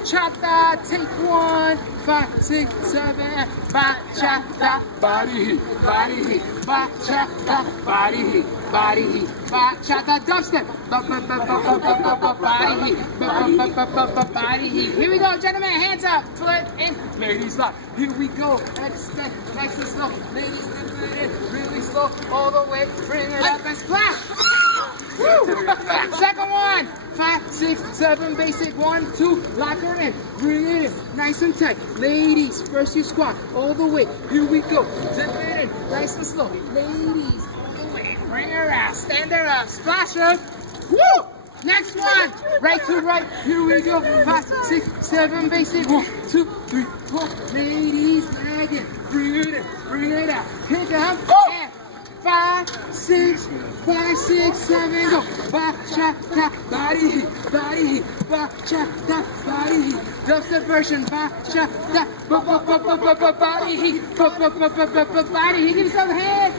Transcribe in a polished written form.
bachata, take one, 5, 6, 7, bachata, body heat, bachata, body heat, bachata, dubstep, body heat. Here we go, gentlemen, hands up, foot in, ladies lock. Here we go, next step, nice and slow, ladies lift it in, really slow, all the way, bring it up and splash. Woo! Second one, 5, 6, 7, basic, 1, 2, lock her in, bring it in, nice and tight. Ladies, first you squat, all the way, here we go, zip it in, nice and slow. Ladies, all the way, bring her out, stand her up, splash her. Woo! Next one, right to right, here we go, 5, 6, 7, basic, 1, 2, 3, 4. Ladies, leg it, bring it out, pick up, and 5, 6, 7, go. Bachata, body heat, bachata, body heat. Dubstep version, bachata, body heat, body heat. Give yourself a hand.